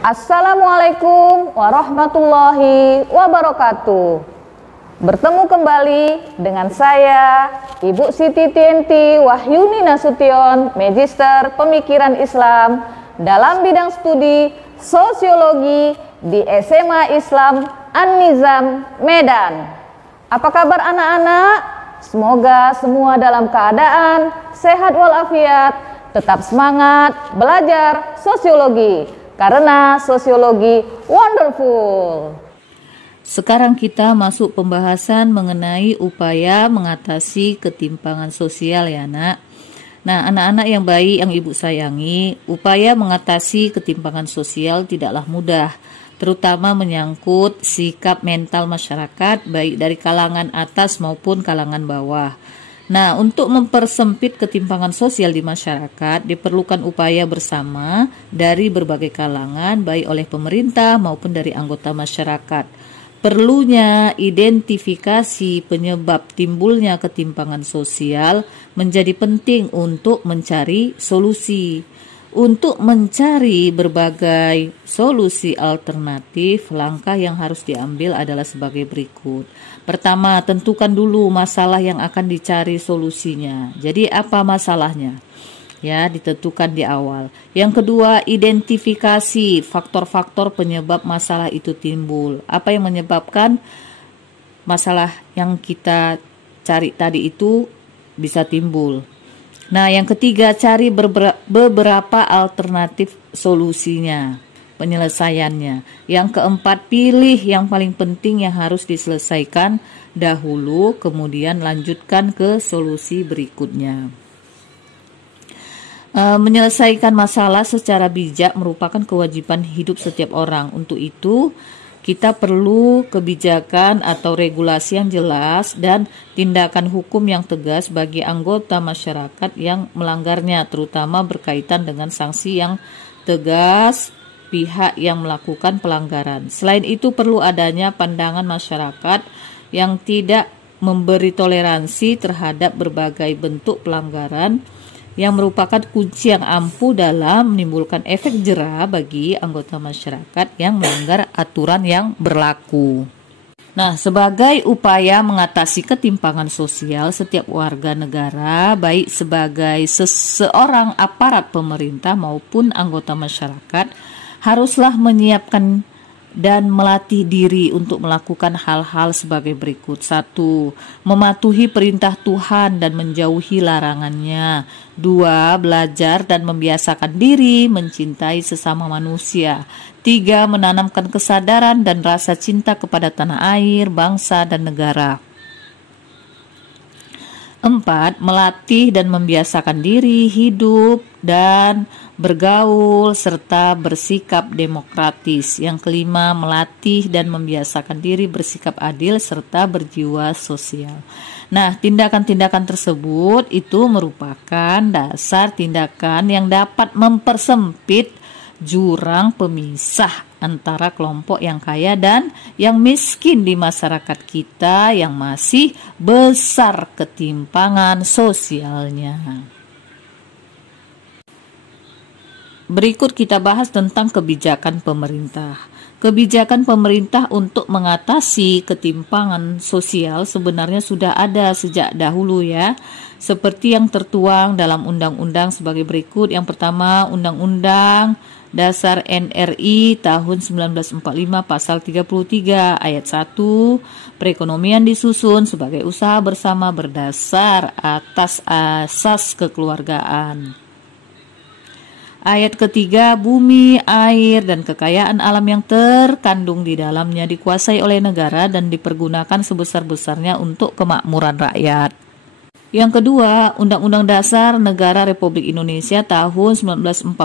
Assalamualaikum warahmatullahi wabarakatuh. Bertemu kembali dengan saya, Ibu Siti Tienti Wahyuni Nasution, Magister Pemikiran Islam dalam bidang studi Sosiologi di SMA Islam An-Nizam, Medan. Apa kabar anak-anak? Semoga semua dalam keadaan sehat walafiat, tetap semangat belajar sosiologi. Karena sosiologi wonderful. Sekarang kita masuk pembahasan mengenai upaya mengatasi ketimpangan sosial ya nak. Nah anak-anak yang baik yang ibu sayangi, upaya mengatasi ketimpangan sosial tidaklah mudah, terutama menyangkut sikap mental masyarakat baik dari kalangan atas maupun kalangan bawah. Nah, untuk mempersempit ketimpangan sosial di masyarakat diperlukan upaya bersama dari berbagai kalangan baik oleh pemerintah maupun dari anggota masyarakat. Perlunya identifikasi penyebab timbulnya ketimpangan sosial menjadi penting untuk mencari solusi. Untuk mencari berbagai solusi alternatif, langkah yang harus diambil adalah sebagai berikut. Pertama, tentukan dulu masalah yang akan dicari solusinya. Jadi apa masalahnya? Ya, ditentukan di awal. Yang kedua, identifikasi faktor-faktor penyebab masalah itu timbul. Apa yang menyebabkan masalah yang kita cari tadi itu bisa timbul. Nah, yang ketiga, cari beberapa alternatif solusinya, penyelesaiannya. Yang keempat, pilih yang paling penting yang harus diselesaikan dahulu, kemudian lanjutkan ke solusi berikutnya. Menyelesaikan masalah secara bijak merupakan kewajiban hidup setiap orang. Untuk itu, kita perlu kebijakan atau regulasi yang jelas dan tindakan hukum yang tegas bagi anggota masyarakat yang melanggarnya, terutama berkaitan dengan sanksi yang tegas pihak yang melakukan pelanggaran. Selain itu, perlu adanya pandangan masyarakat yang tidak memberi toleransi terhadap berbagai bentuk pelanggaran yang merupakan kunci yang ampuh dalam menimbulkan efek jera bagi anggota masyarakat yang melanggar aturan yang berlaku. Nah, sebagai upaya mengatasi ketimpangan sosial, setiap warga negara, baik sebagai seseorang aparat pemerintah maupun anggota masyarakat, haruslah menyiapkan dan melatih diri untuk melakukan hal-hal sebagai berikut. 1. Mematuhi perintah Tuhan dan menjauhi larangannya. 2. Belajar dan membiasakan diri mencintai sesama manusia. 3. Menanamkan kesadaran dan rasa cinta kepada tanah air, bangsa, dan negara. 4. Melatih dan membiasakan diri hidup dan bergaul serta bersikap demokratis. Yang kelima, melatih dan membiasakan diri bersikap adil serta berjiwa sosial. Nah, tindakan-tindakan tersebut itu merupakan dasar tindakan yang dapat mempersempit jurang pemisah antara kelompok yang kaya dan yang miskin di masyarakat kita yang masih besar ketimpangan sosialnya. Berikut kita bahas tentang kebijakan pemerintah. Kebijakan pemerintah untuk mengatasi ketimpangan sosial sebenarnya sudah ada sejak dahulu ya. Seperti yang tertuang dalam undang-undang sebagai berikut. Yang pertama, Undang-Undang Dasar NRI tahun 1945 pasal 33 ayat 1, perekonomian disusun sebagai usaha bersama berdasar atas asas kekeluargaan. Ayat ketiga, bumi, air, dan kekayaan alam yang terkandung di dalamnya dikuasai oleh negara dan dipergunakan sebesar-besarnya untuk kemakmuran rakyat. Yang kedua, Undang-Undang Dasar Negara Republik Indonesia tahun 1945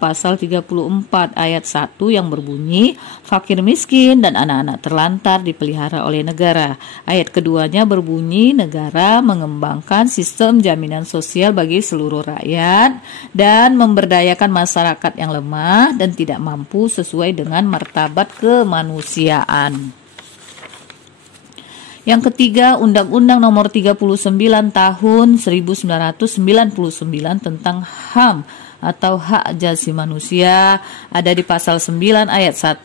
pasal 34 ayat 1 yang berbunyi, fakir miskin dan anak-anak terlantar dipelihara oleh negara. Ayat keduanya berbunyi, negara mengembangkan sistem jaminan sosial bagi seluruh rakyat dan memberdayakan masyarakat yang lemah dan tidak mampu sesuai dengan martabat kemanusiaan. Yang ketiga, Undang-Undang Nomor 39 Tahun 1999 tentang HAM atau hak asasi manusia ada di pasal 9 ayat 1,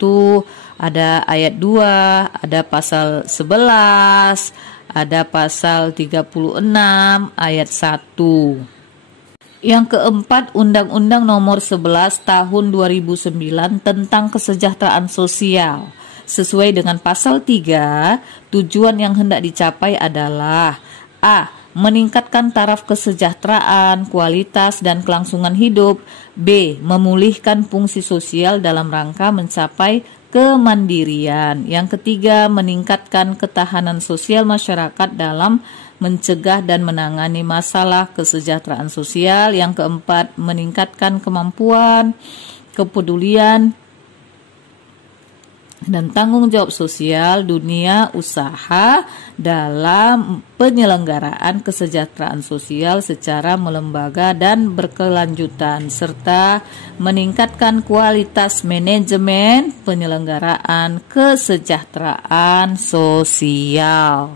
ada ayat 2, ada pasal 11, ada pasal 36 ayat 1. Yang keempat, Undang-Undang Nomor 11 Tahun 2009 tentang Kesejahteraan Sosial. Sesuai dengan pasal 3, tujuan yang hendak dicapai adalah A. Meningkatkan taraf kesejahteraan, kualitas, dan kelangsungan hidup. B. Memulihkan fungsi sosial dalam rangka mencapai kemandirian. Yang ketiga, meningkatkan ketahanan sosial masyarakat dalam mencegah dan menangani masalah kesejahteraan sosial. Yang keempat, meningkatkan kemampuan, kepedulian, dan tanggung jawab sosial dunia usaha dalam penyelenggaraan kesejahteraan sosial secara melembaga dan berkelanjutan, serta meningkatkan kualitas manajemen penyelenggaraan kesejahteraan sosial.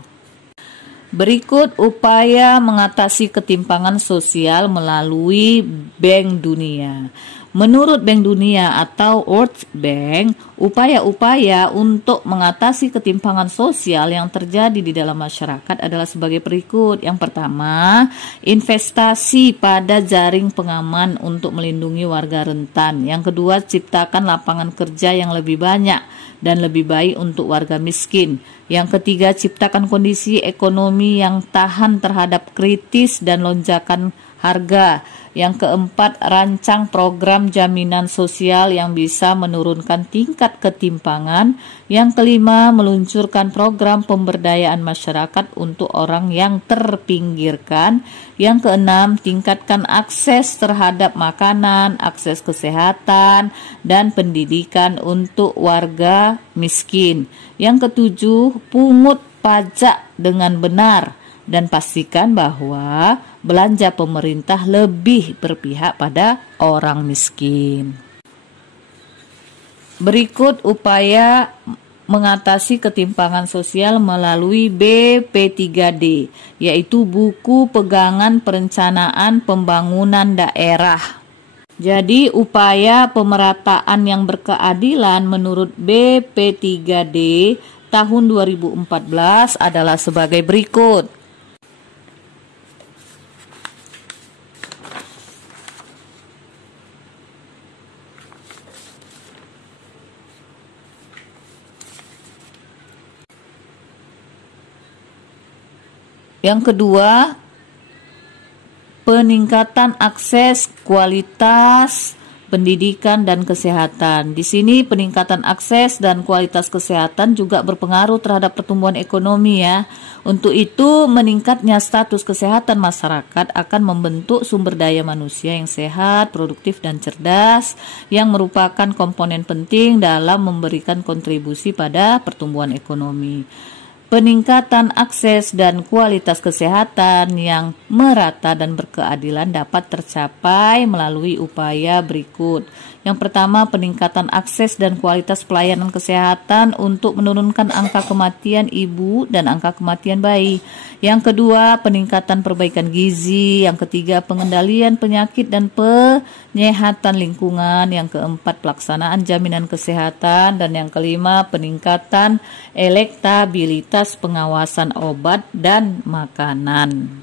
Berikut upaya mengatasi ketimpangan sosial melalui Bank Dunia. Menurut Bank Dunia atau World Bank, upaya-upaya untuk mengatasi ketimpangan sosial yang terjadi di dalam masyarakat adalah sebagai berikut. Yang pertama, investasi pada jaring pengaman untuk melindungi warga rentan. Yang kedua, ciptakan lapangan kerja yang lebih banyak dan lebih baik untuk warga miskin. Yang ketiga, ciptakan kondisi ekonomi yang tahan terhadap kritis dan lonjakan harga. Yang keempat, rancang program jaminan sosial yang bisa menurunkan tingkat ketimpangan. Yang kelima, meluncurkan program pemberdayaan masyarakat untuk orang yang terpinggirkan. Yang keenam, tingkatkan akses terhadap makanan, akses kesehatan, dan pendidikan untuk warga miskin. Yang ketujuh, pungut pajak dengan benar dan pastikan bahwa belanja pemerintah lebih berpihak pada orang miskin. Berikut upaya mengatasi ketimpangan sosial melalui BP3D, yaitu Buku Pegangan Perencanaan Pembangunan Daerah. Jadi upaya pemerataan yang berkeadilan menurut BP3D tahun 2014 adalah sebagai berikut. Yang kedua, peningkatan akses, kualitas pendidikan dan kesehatan. Di sini peningkatan akses dan kualitas kesehatan juga berpengaruh terhadap pertumbuhan ekonomi ya. Untuk itu, meningkatnya status kesehatan masyarakat akan membentuk sumber daya manusia yang sehat, produktif dan cerdas yang merupakan komponen penting dalam memberikan kontribusi pada pertumbuhan ekonomi. Peningkatan akses dan kualitas kesehatan yang merata dan berkeadilan dapat tercapai melalui upaya berikut. Yang pertama, peningkatan akses dan kualitas pelayanan kesehatan untuk menurunkan angka kematian ibu dan angka kematian bayi. Yang kedua, peningkatan perbaikan gizi. Yang ketiga, pengendalian penyakit dan penyehatan lingkungan. Yang keempat, pelaksanaan jaminan kesehatan. Dan yang kelima, peningkatan elektabilitas pengawasan obat dan makanan.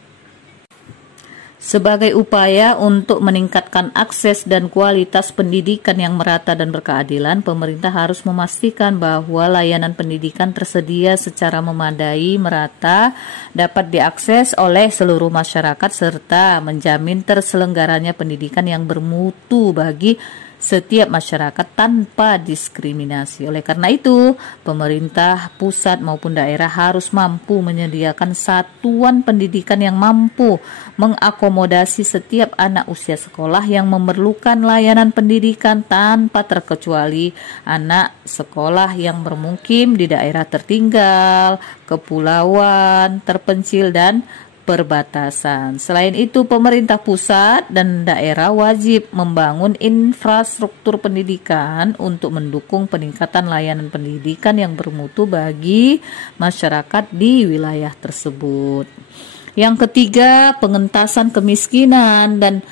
Sebagai upaya untuk meningkatkan akses dan kualitas pendidikan yang merata dan berkeadilan, pemerintah harus memastikan bahwa layanan pendidikan tersedia secara memadai, merata, dapat diakses oleh seluruh masyarakat, serta menjamin terselenggaranya pendidikan yang bermutu bagi setiap masyarakat tanpa diskriminasi. Oleh karena itu, pemerintah pusat maupun daerah harus mampu menyediakan satuan pendidikan yang mampu mengakomodasi setiap anak usia sekolah yang memerlukan layanan pendidikan tanpa terkecuali anak sekolah yang bermukim di daerah tertinggal, kepulauan, terpencil, dan perbatasan. Selain itu, pemerintah pusat dan daerah wajib membangun infrastruktur pendidikan untuk mendukung peningkatan layanan pendidikan yang bermutu bagi masyarakat di wilayah tersebut. Yang ketiga, pengentasan kemiskinan dan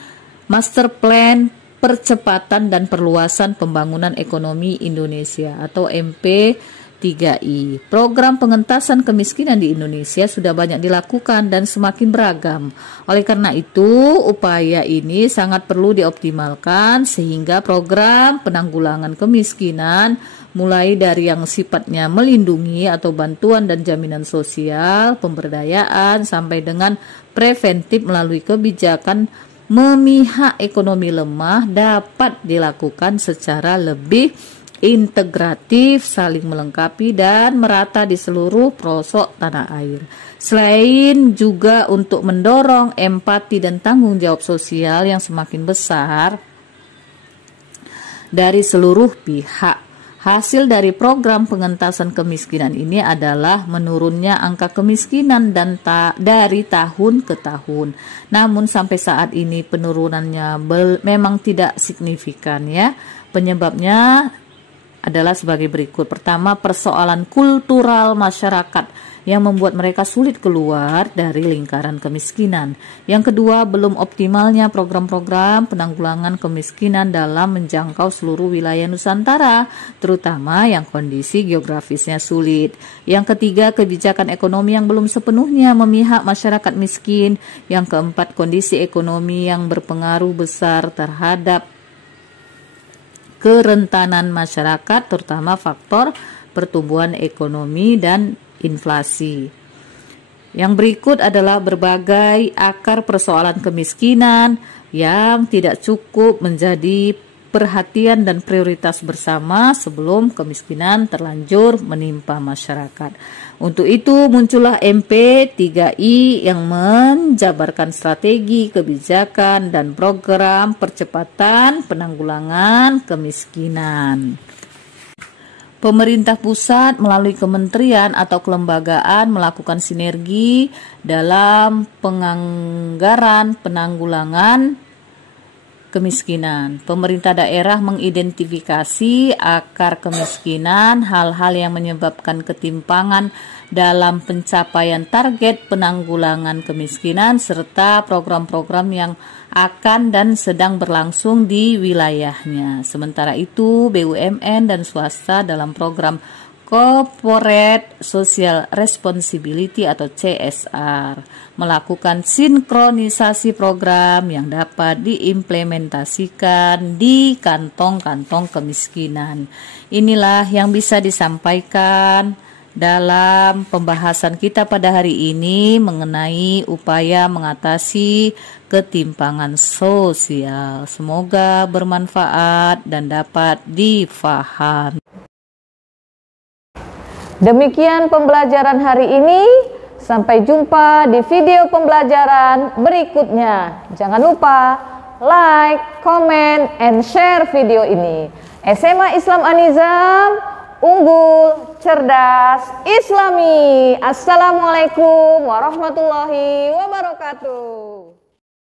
master plan Percepatan dan Perluasan Pembangunan Ekonomi Indonesia atau MP3I. Program pengentasan kemiskinan di Indonesia sudah banyak dilakukan dan semakin beragam. Oleh karena itu, upaya ini sangat perlu dioptimalkan sehingga program penanggulangan kemiskinan mulai dari yang sifatnya melindungi atau bantuan dan jaminan sosial, pemberdayaan sampai dengan preventif melalui kebijakan memihak ekonomi lemah dapat dilakukan secara lebih integratif, saling melengkapi dan merata di seluruh pelosok tanah air. Selain juga untuk mendorong empati dan tanggung jawab sosial yang semakin besar dari seluruh pihak. Hasil dari program pengentasan kemiskinan ini adalah menurunnya angka kemiskinan dan dari tahun ke tahun. Namun sampai saat ini penurunannya memang tidak signifikan ya. Penyebabnya adalah sebagai berikut. Pertama, persoalan kultural masyarakat yang membuat mereka sulit keluar dari lingkaran kemiskinan. Yang kedua, belum optimalnya program-program penanggulangan kemiskinan dalam menjangkau seluruh wilayah Nusantara, terutama yang kondisi geografisnya sulit. Yang ketiga, kebijakan ekonomi yang belum sepenuhnya memihak masyarakat miskin. Yang keempat, kondisi ekonomi yang berpengaruh besar terhadap kerentanan masyarakat, terutama faktor pertumbuhan ekonomi dan inflasi. Yang berikut adalah berbagai akar persoalan kemiskinan yang tidak cukup menjadi perhatian dan prioritas bersama sebelum kemiskinan terlanjur menimpa masyarakat. Untuk itu muncullah MP3I yang menjabarkan strategi, kebijakan, dan program percepatan penanggulangan kemiskinan. Pemerintah pusat melalui kementerian atau kelembagaan melakukan sinergi dalam penganggaran penanggulangan kemiskinan. Pemerintah daerah mengidentifikasi akar kemiskinan, hal-hal yang menyebabkan ketimpangan dalam pencapaian target penanggulangan kemiskinan, serta program-program yang akan dan sedang berlangsung di wilayahnya. Sementara itu, BUMN dan swasta dalam program Corporate Social Responsibility atau CSR melakukan sinkronisasi program yang dapat diimplementasikan di kantong-kantong kemiskinan. Inilah yang bisa disampaikan dalam pembahasan kita pada hari ini mengenai upaya mengatasi ketimpangan sosial. Semoga bermanfaat dan dapat difahami. Demikian pembelajaran hari ini. Sampai jumpa di video pembelajaran berikutnya. Jangan lupa like, comment, and share video ini. SMA Islam An-Nizam, unggul, cerdas, Islami. Assalamualaikum warahmatullahi wabarakatuh.